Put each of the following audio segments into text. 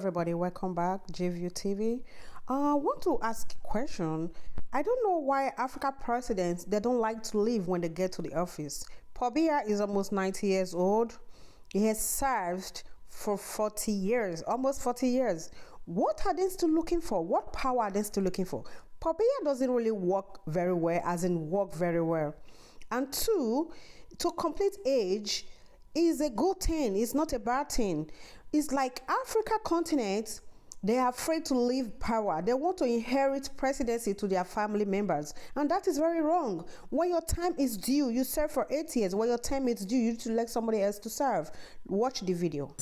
Everybody, welcome back, JView TV. I want to ask a question. I don't know why Africa presidents, they don't like to leave when they get to the office. Paul Biya is almost 90 years old. He has served for 40 years, almost 40 years. What are they still looking for? What power are they still looking for? Paul Biya doesn't really work very well, as in work very well. And two, to complete age is a good thing. It's not a bad thing. It's like Africa continent, they are afraid to leave power. They want to inherit presidency to their family members. And that is very wrong. When your time is due, you serve for 8 years. When your time is due, you need to let somebody else to serve. Watch the video.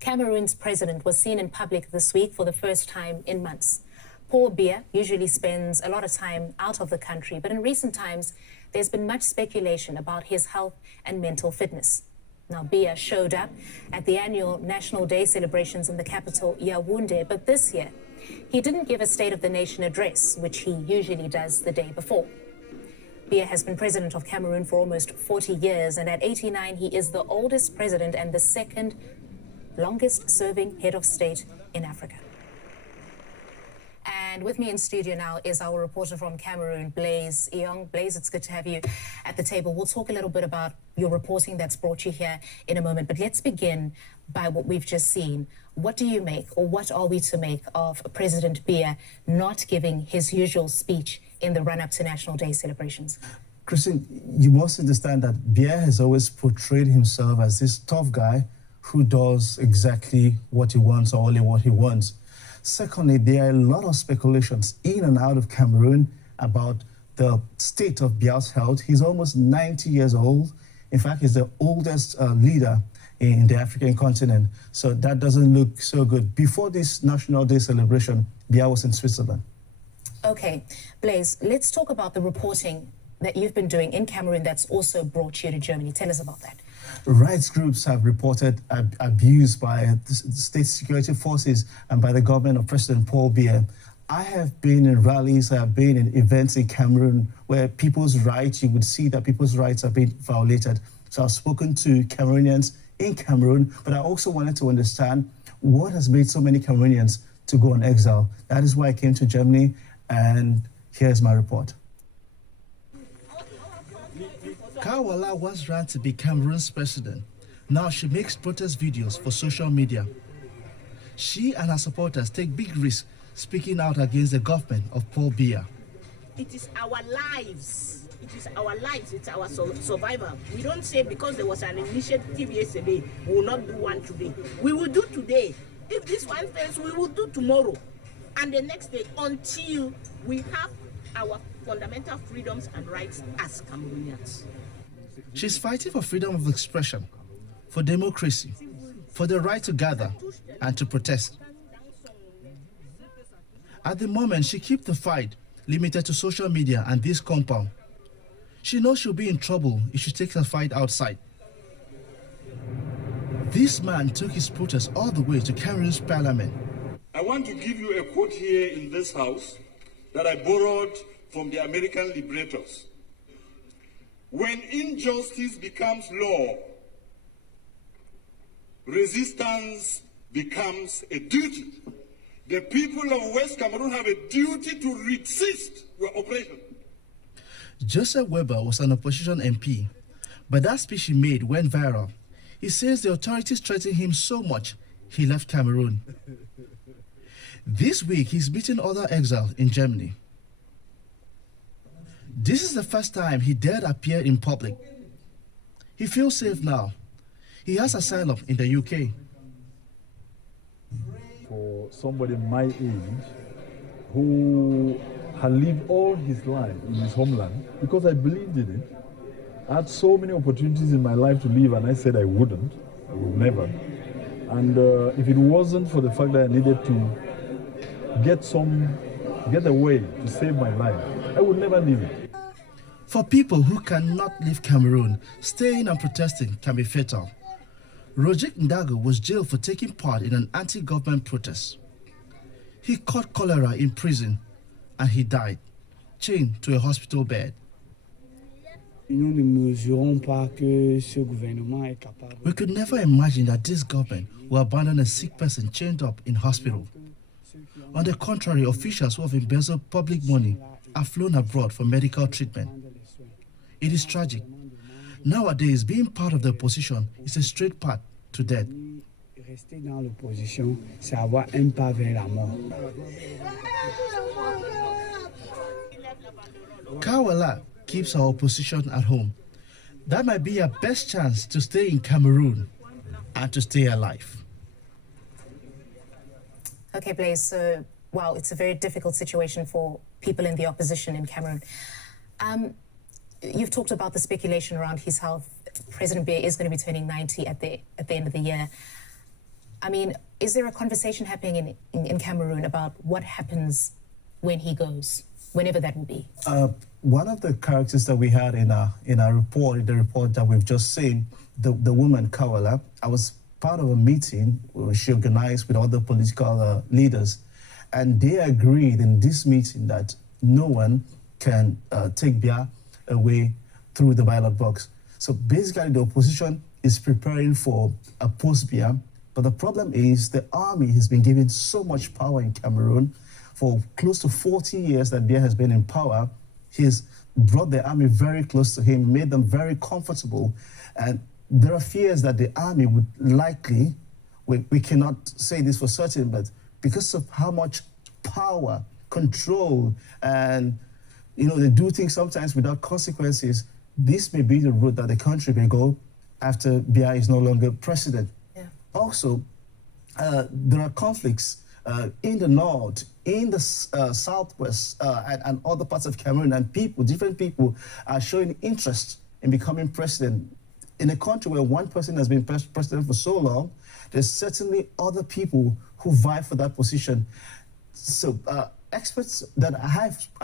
Cameroon's president was seen in public this week for the first time in months. Paul Biya usually spends a lot of time out of the country, but in recent times, there's been much speculation about his health and mental fitness. Now, Biya showed up at the annual National Day celebrations in the capital, Yaoundé, but this year, he didn't give a State of the Nation address, which he usually does the day before. Biya has been president of Cameroon for almost 40 years, and at 89, he is the oldest president and the second longest-serving head of state in Africa. And with me in studio now is our reporter from Cameroon, Blaise Eyong. Blaise, it's good to have you at the table. We'll talk a little bit about your reporting that's brought you here in a moment. But let's begin by what we've just seen. What do you make, or what are we to make, of President Biya not giving his usual speech in the run-up to National Day celebrations? Christine, you must understand that Biya has always portrayed himself as this tough guy who does exactly what he wants or only what he wants. Secondly, there are a lot of speculations in and out of Cameroon about the state of Biya's health. He's almost 90 years old. In fact, he's the oldest leader in the African continent. So that doesn't look so good. Before this National Day celebration, Biya was in Switzerland. Okay, Blaise, let's talk about the reporting that you've been doing in Cameroon that's also brought you to Germany. Tell us about that. Rights groups have reported abuse by the state security forces and by the government of President Paul Biya. I have been in rallies, I have been in events in Cameroon where people's rights, you would see that people's rights are being violated. So I've spoken to Cameroonians in Cameroon, but I also wanted to understand what has made so many Cameroonians to go on exile. That is why I came to Germany, and here's my report. Kawala once ran to be Cameroon's president. Now she makes protest videos for social media. She and her supporters take big risks speaking out against the government of Paul Biya. It is our lives. It is our lives. It's our survival. We don't say because there was an initiative yesterday, we will not do one today. We will do today. If this one fails, we will do tomorrow. And the next day, until we have our fundamental freedoms and rights as Cameroonians. She's fighting for freedom of expression, for democracy, for the right to gather and to protest. At the moment, she keeps the fight limited to social media and this compound. She knows she'll be in trouble if she takes her fight outside. This man took his protest all the way to Cameroon's parliament. I want to give you a quote here in this house that I borrowed from the American liberators. When injustice becomes law, resistance becomes a duty. The people of West Cameroon have a duty to resist your oppression. Joseph Weber was an opposition MP, but that speech he made went viral. He says the authorities threatened him so much, he left Cameroon. This week, he's meeting other exiles in Germany. This is the first time he dared appear in public. He feels safe now. He has asylum in the UK. For somebody my age who had lived all his life in his homeland, because I believed in it. I had so many opportunities in my life to live, and I said I wouldn't. I would never. And if it wasn't for the fact that I needed to get away to save my life, I would never leave it. For people who cannot leave Cameroon, staying and protesting can be fatal. Roger Ndago was jailed for taking part in an anti-government protest. He caught cholera in prison and he died, chained to a hospital bed. Nous ne mesurons pas que ce gouvernement est capable. We could never imagine that this government will abandon a sick person chained up in hospital. On the contrary, officials who have embezzled public money are flown abroad for medical treatment. It is tragic. Nowadays, being part of the opposition is a straight path to death. Rester dans l'opposition, c'est avoir un pas vers la mort. Kawala keeps our opposition at home. That might be our best chance to stay in Cameroon and to stay alive. Okay, Blaise, so, wow, it's a very difficult situation for people in the opposition in Cameroon. You've talked about the speculation around his health. President Biya is going to be turning 90 at the end of the year. I mean, is there a conversation happening in Cameroon about what happens when he goes, whenever that will be? One of the characters that we had in our report, the report that we've just seen, the woman Kawala, I was part of a meeting she organized with other political leaders, and they agreed in this meeting that no one can take Biya away through the ballot box. So basically, the opposition is preparing for a post-Biya, but the problem is the army has been given so much power in Cameroon. For close to 40 years that Biya has been in power, he's brought the army very close to him, made them very comfortable, and there are fears that the army would likely, we cannot say this for certain, but because of how much power, control, and they do things sometimes without consequences, this may be the route that the country may go after Biya is no longer president. Yeah. Also, there are conflicts in the north, in the southwest, and other parts of Cameroon, and different people are showing interest in becoming president. In a country where one person has been president for so long, there's certainly other people who vie for that position. So experts that I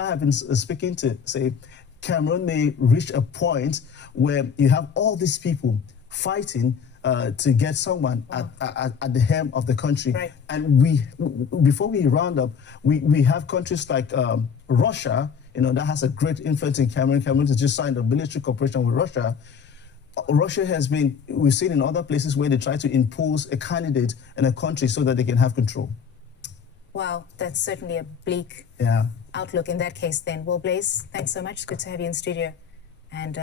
have been speaking to say Cameroon may reach a point where you have all these people fighting to get someone at the helm of the country. Right. And before we round up, we have countries like Russia, that has a great influence in Cameroon. Cameroon has just signed a military cooperation with Russia. Russia has been, we've seen in other places where they try to impose a candidate in a country so that they can have control. Wow, that's certainly a bleak Yeah. outlook in that case then. Well, Blaise, thanks so much. Good to have you in studio. And